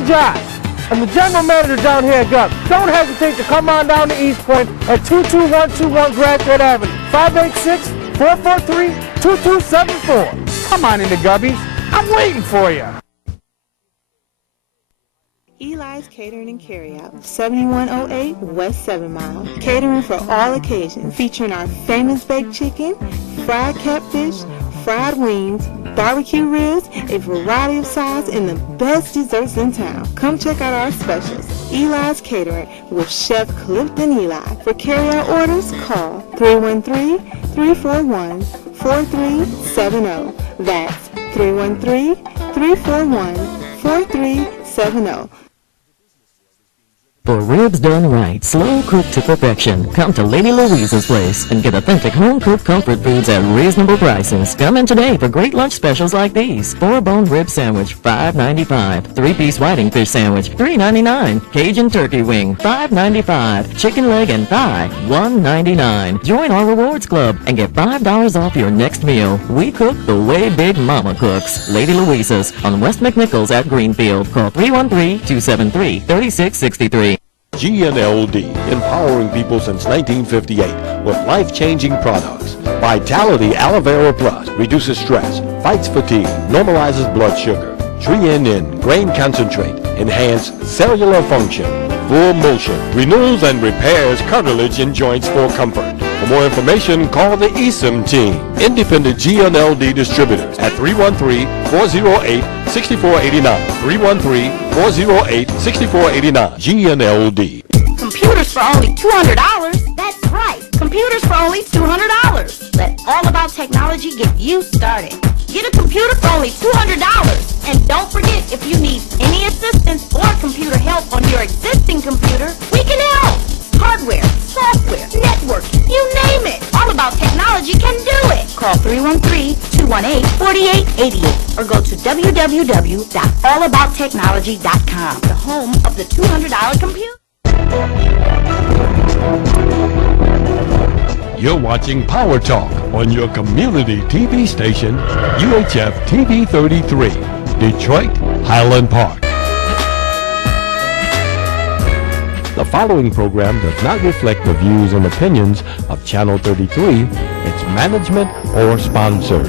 I'm Josh. I'm the general manager down here at Gov. Don't hesitate to come on down to East Point at 22121 Graduate Avenue, 586-443-2274. Come on into Gubby's. I'm waiting for you. Eli's Catering and Carryout, 7108 West 7 Mile. Catering for all occasions, featuring our famous baked chicken, fried catfish, fried wings, barbecue ribs, a variety of sides, and the best desserts in town. Come check out our specials. Eli's Catering with Chef Clifton Eli. For carryout orders, call 313-341-4370. That's 313-341-4370. For ribs done right, slow cooked to perfection, come to Lady Louise's place and get authentic home-cooked comfort foods at reasonable prices. Come in today for great lunch specials like these. 4-bone rib sandwich, $5.95. 3-piece whiting fish sandwich, $3.99. Cajun turkey wing, $5.95. Chicken leg and thigh, $1.99. Join our rewards club and get $5 off your next meal. We cook the way Big Mama cooks. Lady Louise's on West McNichols at Greenfield. Call 313-273-3663. GNLD, empowering people since 1958 with life-changing products. Vitality Aloe Vera Plus reduces stress, fights fatigue, normalizes blood sugar. Trianin Grain Concentrate, enhanced cellular function. Full Motion renews and repairs cartilage in joints for comfort. For more information, call the ESIM team. Independent GNLD distributors at 313-408-6489. 313-408-6489. GNLD. Computers for only $200? That's right. Computers for only $200. Let All About Technology get you started. Get a computer for only $200. And don't forget, if you need any assistance or computer help on your existing computer, we can help. Hardware, software, network, you name it. All About Technology can do it. Call 313-218-4888 or go to www.allabouttechnology.com, the home of the $200 computer. You're watching Power Talk on your community TV station, UHF TV 33, Detroit, Highland Park. The following program does not reflect the views and opinions of Channel 33, its management, or sponsors.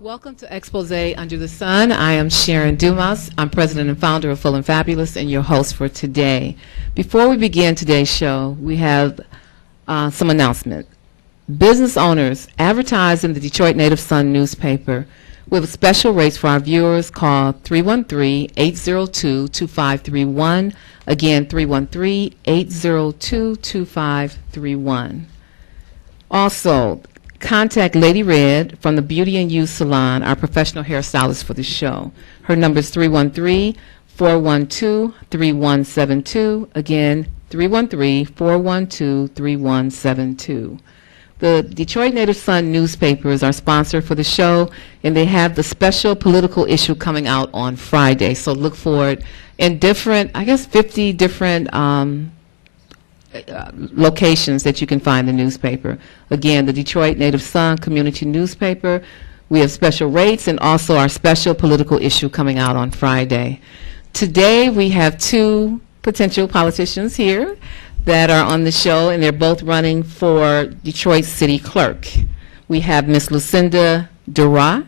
Welcome to Expose Under the Sun. I am Sharon Dumas. I'm president and founder of Full and Fabulous and your host for today. Before we begin today's show, we have some announcement. Business owners advertise in the Detroit Native Sun newspaper. We have special rates for our viewers. Call 313-802-2531. Again, 313-802-2531. Also, contact Lady Red from the Beauty and Youth Salon, our professional hairstylist for the show. Her number is 313-412-3172. Again, 313-412-3172. The Detroit Native Sun newspaper is our sponsor for the show, and they have the special political issue coming out on Friday. So look for it in different, I guess 50 different locations that you can find the newspaper. Again, the Detroit Native Sun community newspaper. We have special rates and also our special political issue coming out on Friday. Today we have two potential politicians here that are on the show, and they're both running for Detroit City Clerk. We have Miss Lucinda Darrah,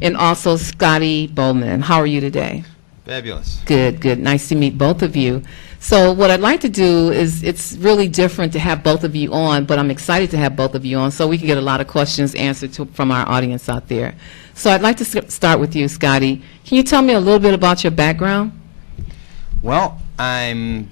and also Scotty Boman. How are you today? Fabulous. Good, good. Nice to meet both of you. So what I'd like to do is, it's really different to have both of you on, but I'm excited to have both of you on so we can get a lot of questions answered from our audience out there. So I'd like to start with you, Scotty. Can you tell me a little bit about your background? Well, I'm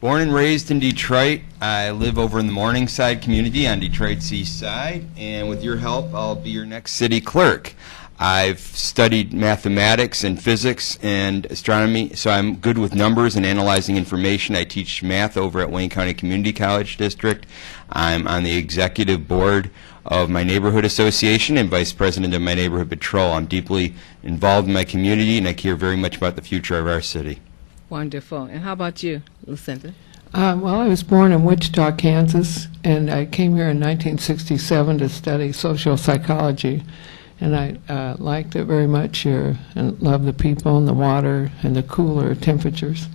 Born and raised in Detroit. I live over in the Morningside community on Detroit's east side, and with your help, I'll be your next city clerk. I've studied mathematics and physics and astronomy, so I'm good with numbers and analyzing information. I teach math over at Wayne County Community College District. I'm on the executive board of my neighborhood association and vice president of my neighborhood patrol. I'm deeply involved in my community, and I care very much about the future of our city. Wonderful. And how about you, Lucinda? Well, I was born in Wichita, Kansas, and I came here in 1967 to study social psychology. And I liked it very much here and loved the people and the water and the cooler temperatures.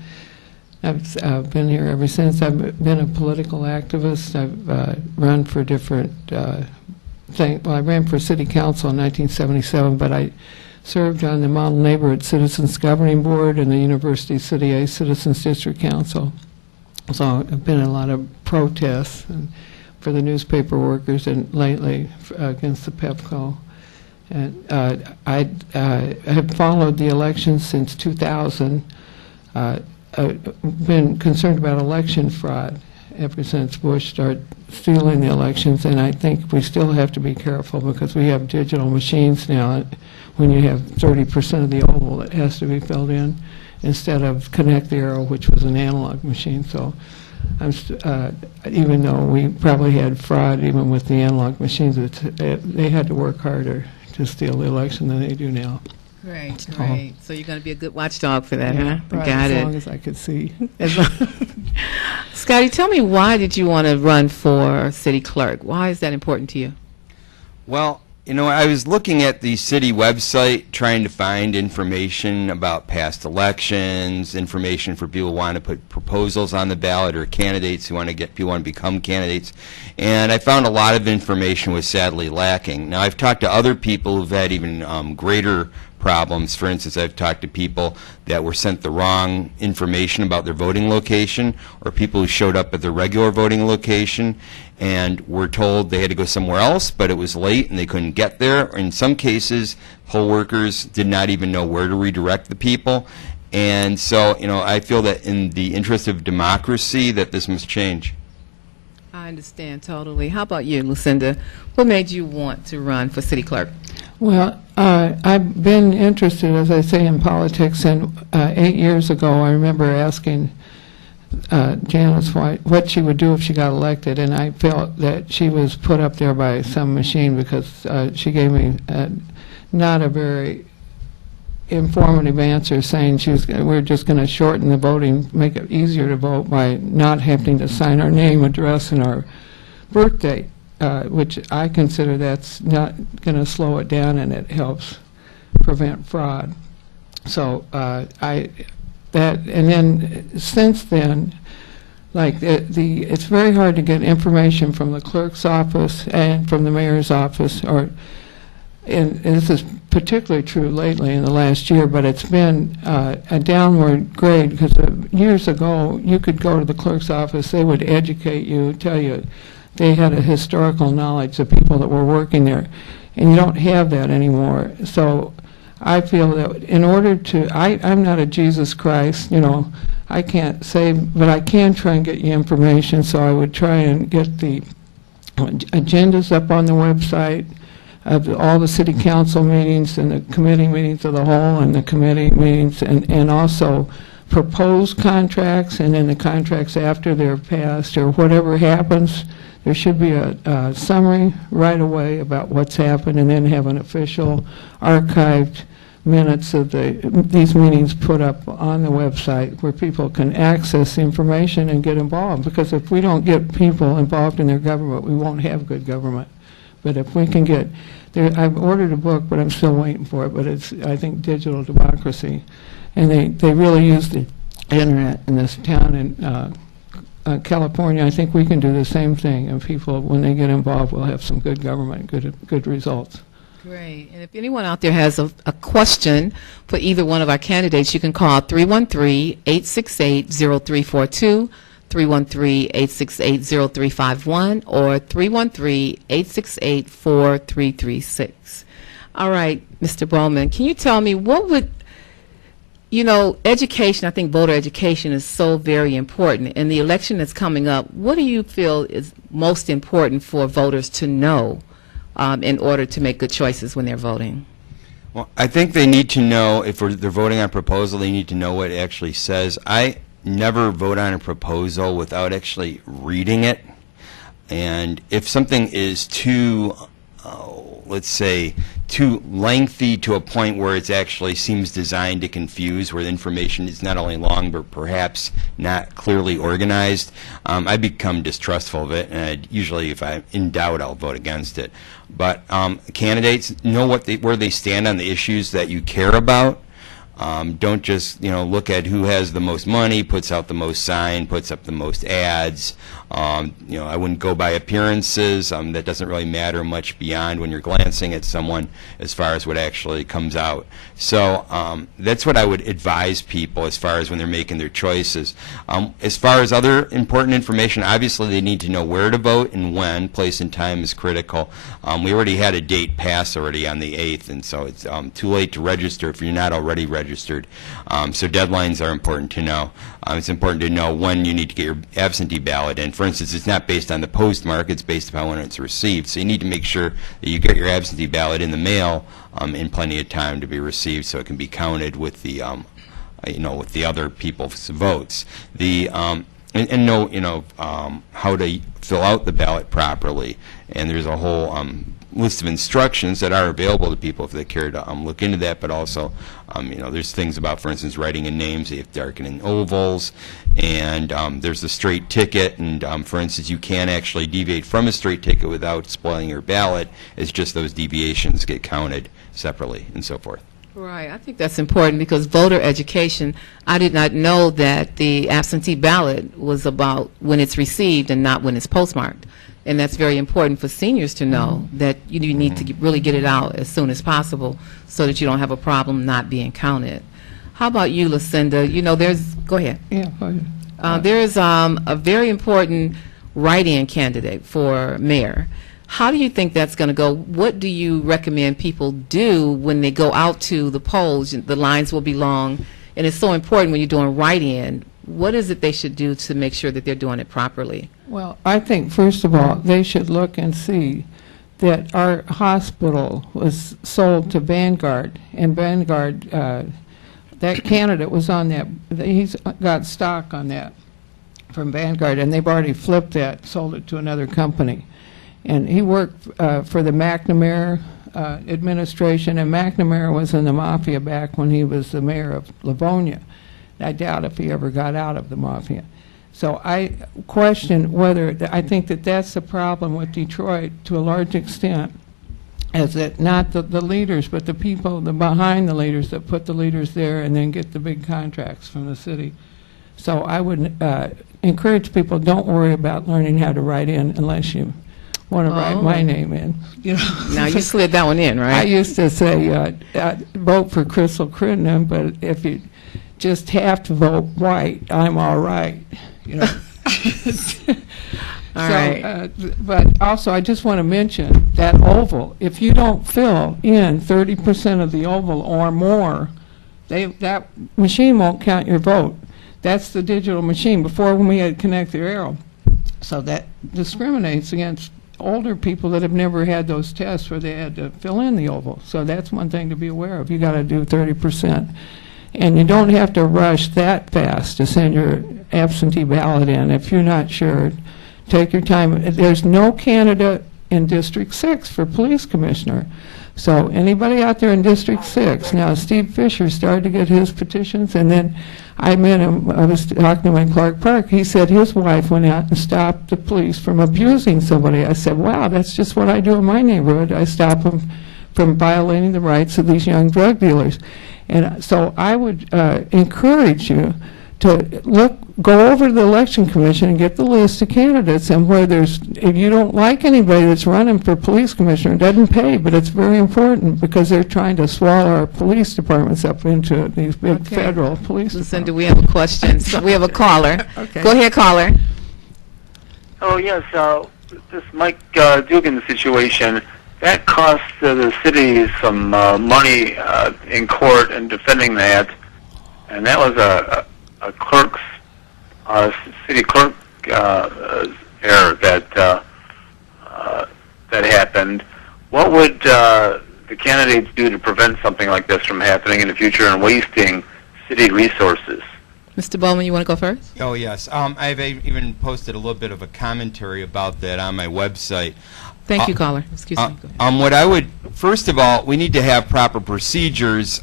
I've been here ever since. I've been a political activist. I've run for different things. Well, I ran for city council in 1977, but I served on the Model Neighborhood Citizens Governing Board and the University City A Citizens District Council. So I've been in a lot of protests for the newspaper workers and lately against the PEPCO. And I have followed the elections since 2000. I've been concerned about election fraud ever since Bush started stealing the elections, and I think we still have to be careful because we have digital machines now. When you have 30% of the oval that has to be filled in instead of Connect the Arrow, which was an analog machine. So even though we probably had fraud even with the analog machines, they had to work harder to steal the election than they do now. Right, right. So you're going to be a good watchdog for that, huh? Right, Got it. as long as I could see. Scotty, tell me, why did you want to run for city clerk? Why is that important to you? Well, you know, I was looking at the city website trying to find information about past elections, information for people who want to put proposals on the ballot or candidates who want to get people want to become candidates. And I found a lot of information was sadly lacking. Now, I've talked to other people who've had even greater problems. For instance, I've talked to people that were sent the wrong information about their voting location, or people who showed up at their regular voting location and were told they had to go somewhere else, but it was late and they couldn't get there. In some cases, poll workers did not even know where to redirect the people. And so, you know, I feel that in the interest of democracy that this must change. I understand totally. How about you, Lucinda? What made you want to run for city clerk? Well, I've been interested, as I say, in politics, and 8 years ago I remember asking Janice what she would do if she got elected, and I felt that she was put up there by some machine because she gave me not a very informative answer, saying we're just going to shorten the voting, make it easier to vote by not having to sign our name, address, and our birth date, which I consider that's not going to slow it down, and it helps prevent fraud. So and then since then, like it's very hard to get information from the clerk's office and from the mayor's office, and this is particularly true lately in the last year, but it's been a downward grade because years ago you could go to the clerk's office, they would educate you, tell you they had a historical knowledge of people that were working there, and you don't have that anymore. So I feel that in order to, I'm not a Jesus Christ, you know, I can't say, but I can try and get you information, so I would try and get the agendas up on the website of all the city council meetings and the committee meetings of the whole and the committee meetings, and also proposed contracts, and then the contracts after they're passed or whatever happens. There should be a summary right away about what's happened, and then have an official archived minutes of these meetings put up on the website where people can access information and get involved. Because if we don't get people involved in their government, we won't have good government. But if we can get there, I've ordered a book, but I'm still waiting for it. But it's, I think, Digital Democracy, and they really use the internet in this town in California. I think we can do the same thing, and people, when they get involved, will have some good government, good results. Great. And if anyone out there has a question for either one of our candidates, you can call 313-868-0342, 313-868-0351, or 313-868-4336. All right, Mr. Boman, can you tell me what would You know, education, I think voter education is so very important. And the election that's coming up, what do you feel is most important for voters to know in order to make good choices when they're voting? Well, I think they need to know, if they're voting on a proposal, they need to know what it actually says. I never vote on a proposal without actually reading it. And if something is too, let's say, too lengthy to a point where it actually seems designed to confuse, where the information is not only long but perhaps not clearly organized, I become distrustful of it, and usually if I'm in doubt, I'll vote against it. But candidates know where they stand on the issues that you care about. Don't just, look at who has the most money, puts out the most sign, puts up the most ads. I wouldn't go by appearances. That doesn't really matter much beyond when you're glancing at someone as far as what actually comes out. So that's what I would advise people as far as when they're making their choices. As far as other important information, obviously they need to know where to vote and when. Place and time is critical. We already had a date pass already on the 8th, and so it's too late to register if you're not already registered. So deadlines are important to know. It's important to know when you need to get your absentee ballot in. For instance, it's not based on the postmark, it's based upon when it's received. So you need to make sure that you get your absentee ballot in the mail in plenty of time to be received, so it can be counted with the with the other people's votes. And know how to fill out the ballot properly. And there's a whole list of instructions that are available to people if they care to look into that. But also, there's things about, for instance, writing in names. You have to darken in ovals, and there's the straight ticket. And for instance, you can't actually deviate from a straight ticket without spoiling your ballot. It's just those deviations get counted separately, and so forth. Right. I think that's important because voter education, I did not know that the absentee ballot was about when it's received and not when it's postmarked. And that's very important for seniors to know that you need to really get it out as soon as possible so that you don't have a problem not being counted. How about you, Lucinda? Go ahead. Yeah, go ahead. There's a very important write-in candidate for mayor. How do you think that's going to go? What do you recommend people do when they go out to the polls? The lines will be long, and it's so important when you're doing write-in. What is it they should do to make sure that they're doing it properly? Well, I think, first of all, they should look and see that our hospital was sold to Vanguard, and Vanguard, that candidate was on that. He's got stock on that from Vanguard, and they've already flipped that, sold it to another company. And he worked for the McNamara administration, and McNamara was in the mafia back when he was the mayor of Livonia. I doubt if he ever got out of the mafia. So I question whether, I think that that's the problem with Detroit to a large extent, is that not the leaders, but the people behind the leaders that put the leaders there and then get the big contracts from the city. So I would encourage people, don't worry about learning how to write in unless you want to write my name in. Now you slid that one in, right? I used to say, vote for Crystal Crittenden, but if you just have to vote white, I'm all right. All right. But also, I just want to mention that oval. If you don't fill in 30% of the oval or more, that machine won't count your vote. That's the digital machine. Before, when we had connected arrow, so that discriminates against older people that have never had those tests where they had to fill in the oval. So that's one thing to be aware of. You got to do 30%. And you don't have to rush that fast to send your absentee ballot in. If you're not sure, take your time. There's no candidate in District 6 for police commissioner. So anybody out there in District 6, now Steve Fisher started to get his petitions, and then I met him, I was talking to him in Clark Park. He said his wife went out and stopped the police from abusing somebody. I said, wow, that's just what I do in my neighborhood. I stop them from violating the rights of these young drug dealers. And so I would encourage you to go over to the Election Commission and get the list of candidates, and where if you don't like anybody that's running for police commissioner, it doesn't pay, but it's very important because they're trying to swallow our police departments up into these big federal police Lucinda, we have a question. So we have a caller. Okay. Go ahead, caller. Oh, yes. This Mike Dugan situation, that cost the city some money in court in defending that. and that was a clerk's, city clerk error that happened. What would the candidates do to prevent something like this from happening in the future and wasting city resources? Mr. Boman, you want to go first? Oh, yes. I've even posted a little bit of a commentary about that on my website. Thank you, caller. Excuse me. Go ahead. What I would, first of all, we need to have proper procedures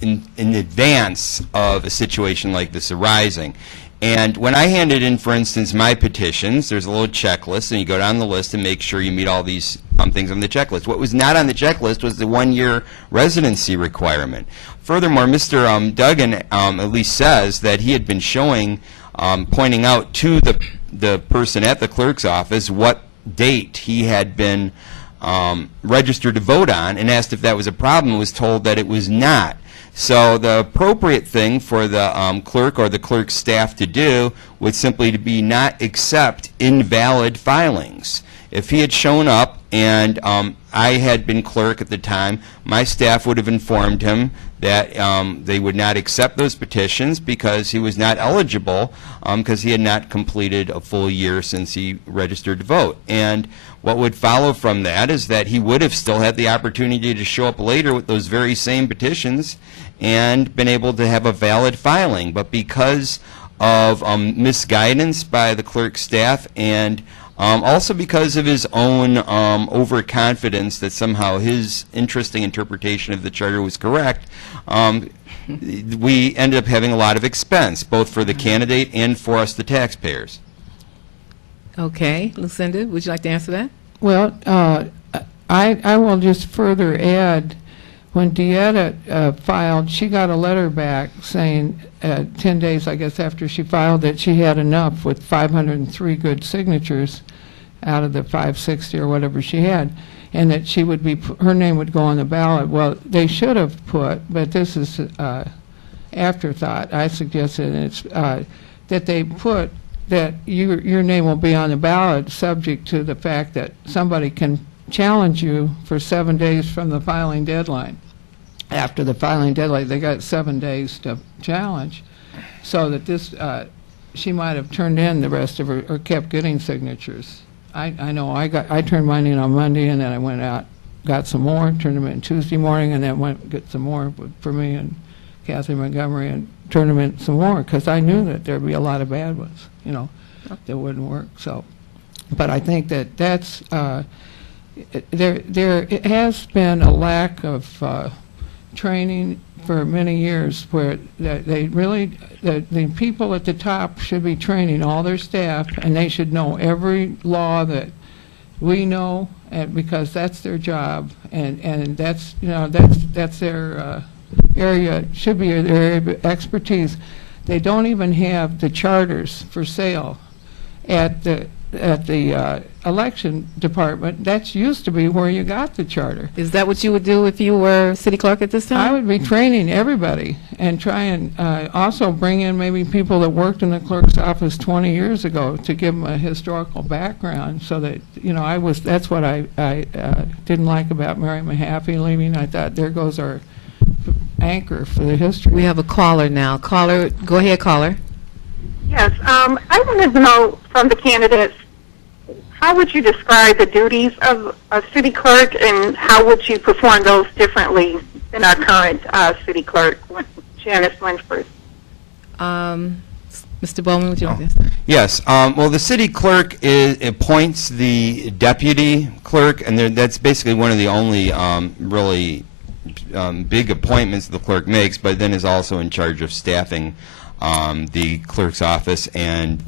in advance of a situation like this arising. And when I handed in, for instance, my petitions, there's a little checklist, and you go down the list and make sure you meet all these things on the checklist. What was not on the checklist was the 1-year residency requirement. Furthermore, Mr. Duggan at least says that he had been showing, pointing out to the person at the clerk's office what date he had been registered to vote on, and asked if that was a problem, was told that it was not. So the appropriate thing for the clerk or the clerk's staff to do would simply to be not accept invalid filings. If he had shown up and I had been clerk at the time, my staff would have informed him that they would not accept those petitions because he was not eligible because he had not completed a full year since he registered to vote. And what would follow from that is that he would have still had the opportunity to show up later with those very same petitions and been able to have a valid filing. But because of misguidance by the clerk's staff and also because of his own overconfidence that somehow his interesting interpretation of the charter was correct, we ended up having a lot of expense, both for the candidate and for us, the taxpayers. Okay. Lucinda, would you like to answer that? Well, I will just further add, when Dieta filed, she got a letter back saying 10 days, I guess, after she filed, that she had enough with 503 good signatures out of the 560 or whatever she had, and that she would be, her name would go on the ballot. Well, they should have put, but this is afterthought, I suggested, and it's that they put that your name will be on the ballot subject to the fact that somebody can challenge you for 7 days from the filing deadline. After the filing deadline, they got 7 days to challenge, so that this, she might have turned in the rest of her, or kept getting signatures. I know I turned mine in on Monday, and then I went out, got some more, turned them in Tuesday morning, and then went and get some more for me and Kathy Montgomery, and turned them in some more, because I knew that there'd be a lot of bad ones, you know, that wouldn't work. So, but I think that that's, there has been a lack of training for many years, where they really, the people at the top should be training all their staff, and they should know every law that we know, and because that's their job, and that's, you know, that's their area, should be their area of expertise. They don't even have the charters for sale at the election department. That's used to be where you got the charter. Is that what you would do if you were city clerk at this time? I would be training everybody and try and also bring in maybe people that worked in the clerk's office 20 years ago to give them a historical background, so that, you know, that's what I didn't like about Mary Mahaffey leaving. I thought, there goes our anchor for the history. We have a caller now. Caller, go ahead, caller. Yes, I wanted to know from the candidates, how would you describe the duties of a city clerk, and how would you perform those differently than our current city clerk, Janice Winsford? Mr. Bowman, would you like this? Yes. Well, the city clerk appoints the deputy clerk, and that's basically one of the only really big appointments the clerk makes, but then is also in charge of staffing the clerk's office and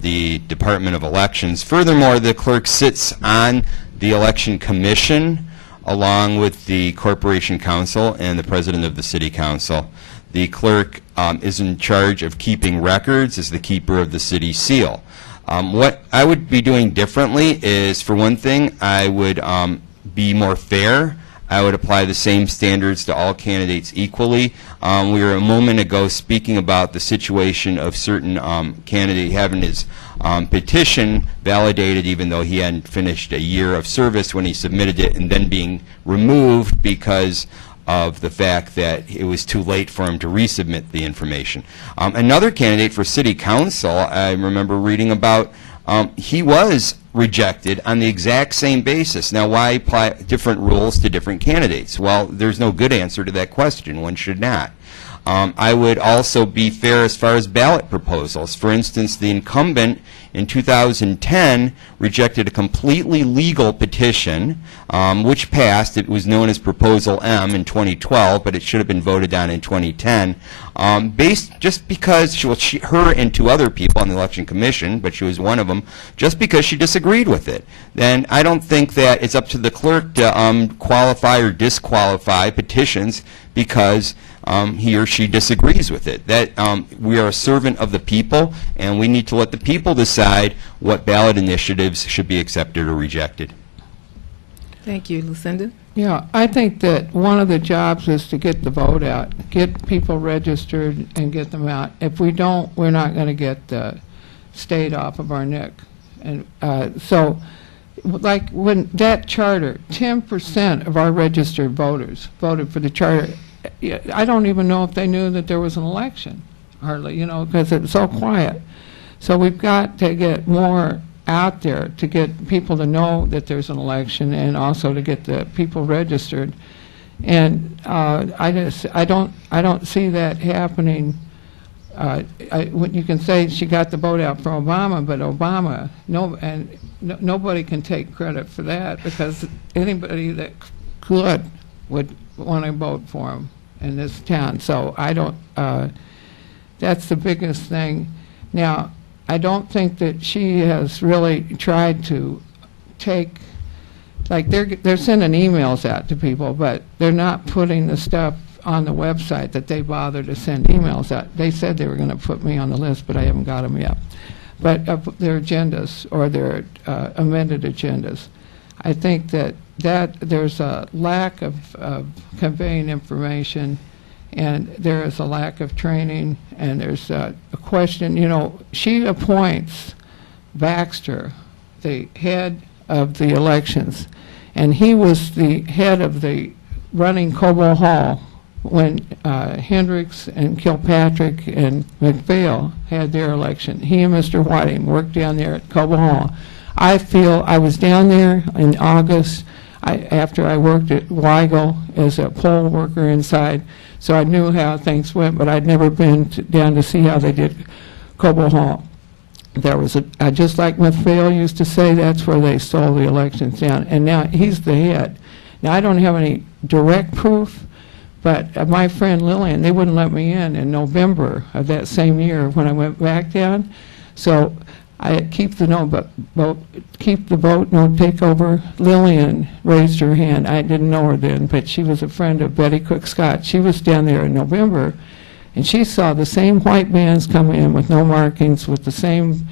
the Department of Elections. Furthermore, the clerk sits on the election commission along with the corporation council and the president of the city council. The clerk is in charge of keeping records, is the keeper of the city seal. What I would be doing differently is, for one thing, I would be more fair. I would apply the same standards to all candidates equally. We were a moment ago speaking about the situation of certain candidate having his petition validated even though he hadn't finished a year of service when he submitted it, and then being removed because of the fact that it was too late for him to resubmit the information. Another candidate for city council, I remember reading about, he was rejected on the exact same basis. Now, why apply different rules to different candidates? Well, there's no good answer to that question. One should not. I would also be fair as far as ballot proposals. For instance, the incumbent in 2010 rejected a completely legal petition, which passed. It was known as Proposal M in 2012, but it should have been voted on in 2010, based just because her and two other people on the Election Commission, but she was one of them, just because she disagreed with it. Then I don't think that it's up to the clerk to qualify or disqualify petitions because he or she disagrees with it. That we are a servant of the people, and we need to let the people decide what ballot initiatives should be accepted or rejected. Thank you. Lucinda? Yeah, I think that one of the jobs is to get the vote out, get people registered and get them out. If we don't, we're not going to get the state off of our neck. And so, like when that charter, 10% of our registered voters voted for the charter. I don't even know if they knew that there was an election, hardly, you know, because it was so quiet. So we've got to get more out there to get people to know that there's an election, and also to get the people registered. And I don't see that happening. You can say she got the vote out for Obama, but Obama, nobody can take credit for that, because anybody that could would want to vote for him in this town. So I don't, that's the biggest thing. Now, I don't think that she has really tried to take, like they're sending emails out to people, but they're not putting the stuff on the website that they bother to send emails out. They said they were going to put me on the list, but I haven't got them yet. But their agendas, or their amended agendas, I think that there's a lack of conveying information, and there is a lack of training, and there's a question. You know, she appoints Baxter, the head of the elections, and he was the head of the running Cobo Hall when Hendricks and Kilpatrick and McPhail had their election. He and Mr. Whiting worked down there at Cobo Hall. I feel I was down there in August after I worked at Weigel as a poll worker inside, so I knew how things went, but I'd never been down to see how they did Cobo Hall. There was just like McPhail used to say, that's where they stole the elections down, and now he's the head. Now, I don't have any direct proof, but my friend Lillian, they wouldn't let me in November of that same year when I went back down. So I keep the keep the vote, no takeover. Lillian raised her hand. I didn't know her then, but she was a friend of Betty Cook Scott. She was down there in November, and she saw the same white vans come in with no markings, with the same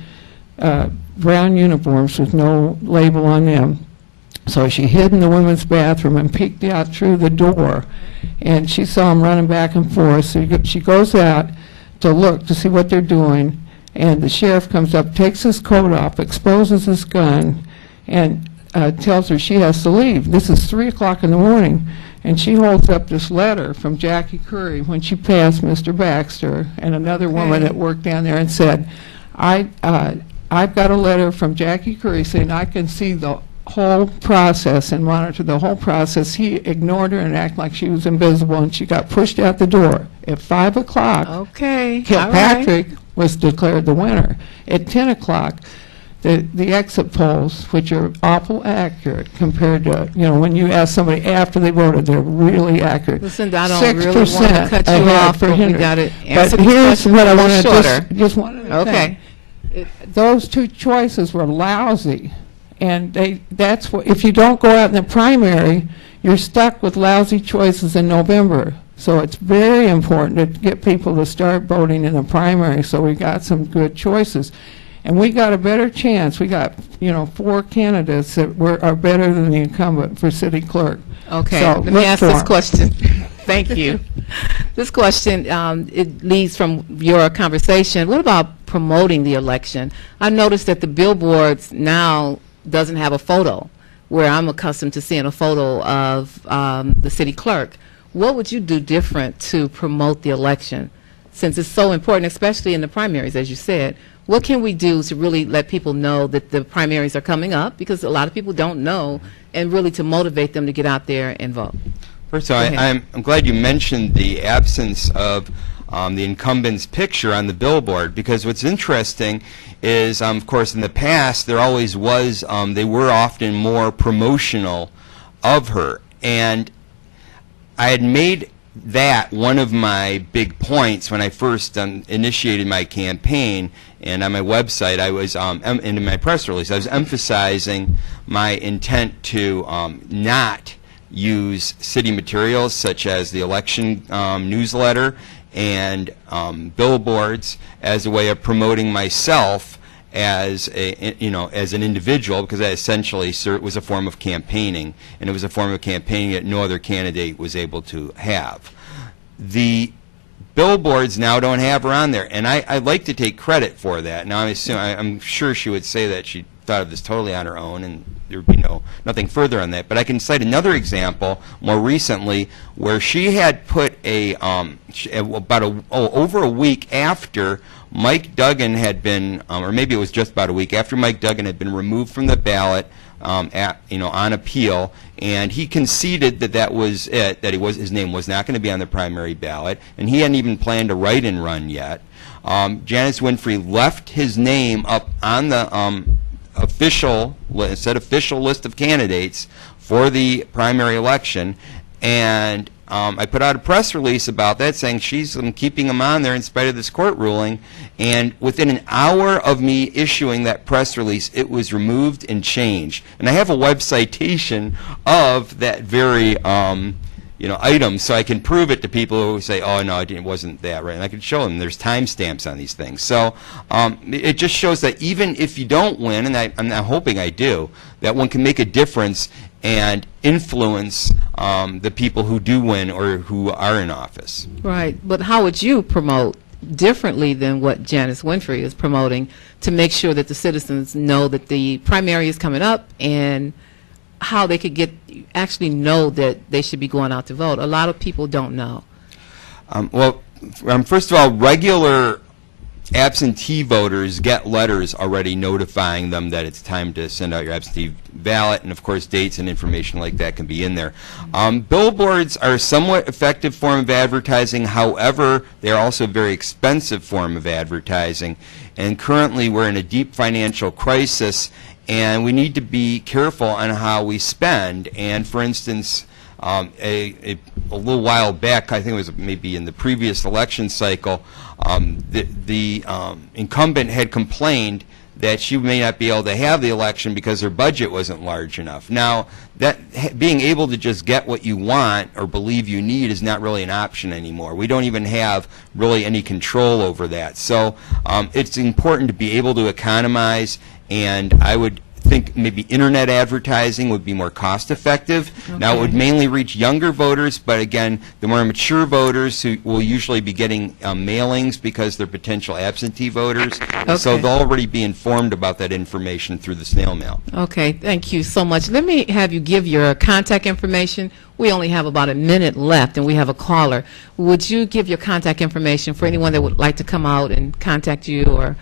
brown uniforms with no label on them. So she hid in the women's bathroom and peeked out through the door, and she saw them running back and forth. So she goes out to look to see what they're doing, and the sheriff comes up, takes his coat off, exposes his gun, and tells her she has to leave. This is 3 o'clock in the morning, and she holds up this letter from Jackie Curry when she passed Mr. Baxter and another woman that worked down there, and said, I've got a letter from Jackie Curry saying I can see the whole process and monitor the whole process. He ignored her and acted like she was invisible, and she got pushed out the door. At 5 o'clock, Kilpatrick was declared the winner. At 10 o'clock, the exit polls, which are awful accurate compared to, you know, when you ask somebody after they voted, they're really accurate. Listen, I don't really want to cut you off, but we got to answer but here's what I want to just one okay. Those two choices were lousy. And that's what, if you don't go out in the primary, you're stuck with lousy choices in November. So it's very important to get people to start voting in the primary, so we got some good choices. And we got a better chance. We got, 4 candidates that are better than the incumbent for city clerk. Okay, so let me ask this question. Thank you. This question, it leads from your conversation. What about promoting the election? I noticed that the billboards now doesn't have a photo, where I'm accustomed to seeing a photo of the city clerk. what would you do different to promote the election, since it's so important, especially in the primaries, as you said? What can we do to really let people know that the primaries are coming up, because a lot of people don't know, and really to motivate them to get out there and vote? First of all, I'm glad you mentioned the absence of the incumbent's picture on the billboard, because what's interesting is, of course, in the past, there always was, they were often more promotional of her. And I had made that one of my big points when I first initiated my campaign, and on my website, I was, and in my press release, I was emphasizing my intent to not use city materials such as the election newsletter and billboards as a way of promoting myself as as an individual, because that essentially was a form of campaigning, and it was a form of campaigning that no other candidate was able to have. The billboards now don't have her on there, and I'd like to take credit for that. Now, I'm sure she would say that she thought of this totally on her own, and there would be nothing further on that. But I can cite another example more recently where she had put over a week after Mike Duggan had been, or maybe it was just about a week after Mike Duggan had been removed from the ballot on appeal, and he conceded that was it, that his name was not going to be on the primary ballot, and he hadn't even planned a write-in run yet. Janice Winfrey left his name up on the official list of candidates for the primary election, and I put out a press release about that saying she's keeping him on there in spite of this court ruling, and within an hour of me issuing that press release, it was removed and changed. And I have a web citation of that very item, so I can prove it to people who say, oh, no, it wasn't that, right? And I can show them there's timestamps on these things. So it just shows that even if you don't win, and I'm not hoping I do, that one can make a difference and influence the people who do win or who are in office. Right. But how would you promote differently than what Janice Winfrey is promoting to make sure that the citizens know that the primary is coming up, and how they could actually know that they should be going out to vote? A lot of people don't know. First of all, regular absentee voters get letters already notifying them that it's time to send out your absentee ballot, and of course dates and information like that can be in there. Billboards are a somewhat effective form of advertising. However, they're also a very expensive form of advertising, and currently we're in a deep financial crisis, and we need to be careful on how we spend. And for instance, a little while back, I think it was maybe in the previous election cycle, the incumbent had complained that she may not be able to have the election because her budget wasn't large enough. Now, that being able to just get what you want or believe you need is not really an option anymore. We don't even have really any control over that. So it's important to be able to economize, and I would think maybe internet advertising would be more cost effective. Okay. Now, it would mainly reach younger voters, but again, the more mature voters who will usually be getting mailings because they're potential absentee voters. Okay. So they'll already be informed about that information through the snail mail. Okay, thank you so much. Let me have you give your contact information. We only have about a minute left, and we have a caller. Would you give your contact information for anyone that would like to come out and contact you or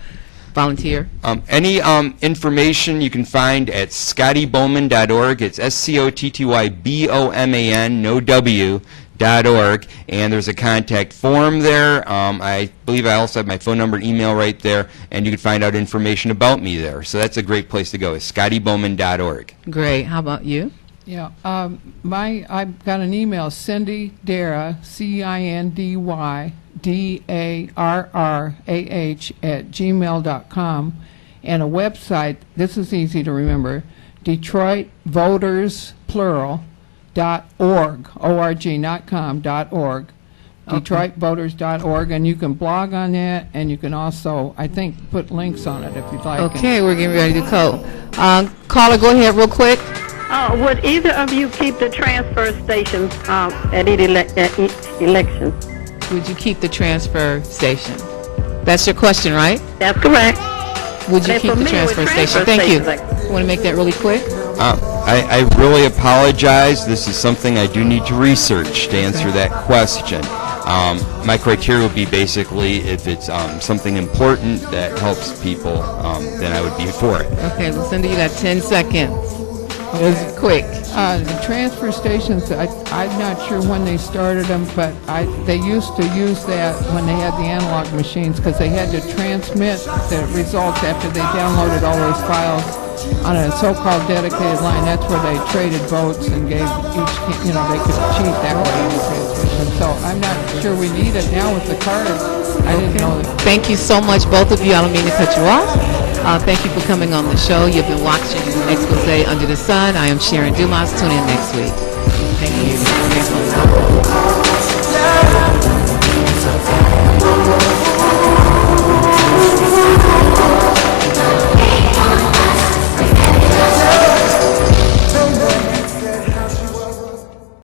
volunteer? Any information you can find at scottyboman.org. It's SCOTTYBOMAN, no W.org, and there's a contact form there. I believe I also have my phone number and email right there, and you can find out information about me there. So that's a great place to go, is scottyboman.org. Great. How about you? Yeah, I've got an email, Cindy Darrah, CINDYDARRAH @gmail.com, and a website. This is easy to remember: DetroitVotersPlural.org, org, not com, .org. Okay. DetroitVoters.org, and you can blog on that, and you can also, I think, put links on it if you'd like. Okay, we're getting ready to go. Caller, go ahead real quick. Would either of you keep the transfer stations at each election? Would you keep the transfer station? That's your question, right? That's correct. Would you keep the transfer station? Thank you. Want to make that really quick? I really apologize. This is something I do need to research to answer that question. My criteria would be basically if it's something important that helps people, then I would be for it. Okay, Lucinda, you got 10 seconds. It's quick. The transfer stations, I'm not sure when they started them, but they used to use that when they had the analog machines because they had to transmit the results after they downloaded all those files on a so-called dedicated line. That's where they traded votes and gave each, they could cheat that way on the transmission. So I'm not sure we need it now with the cards. I didn't know that. Thank you so much, both of you. I don't mean to cut you off. Thank you for coming on the show. You've been watching Expose Under the Sun. I am Sharon Dumas. Tune in next week. Thank you.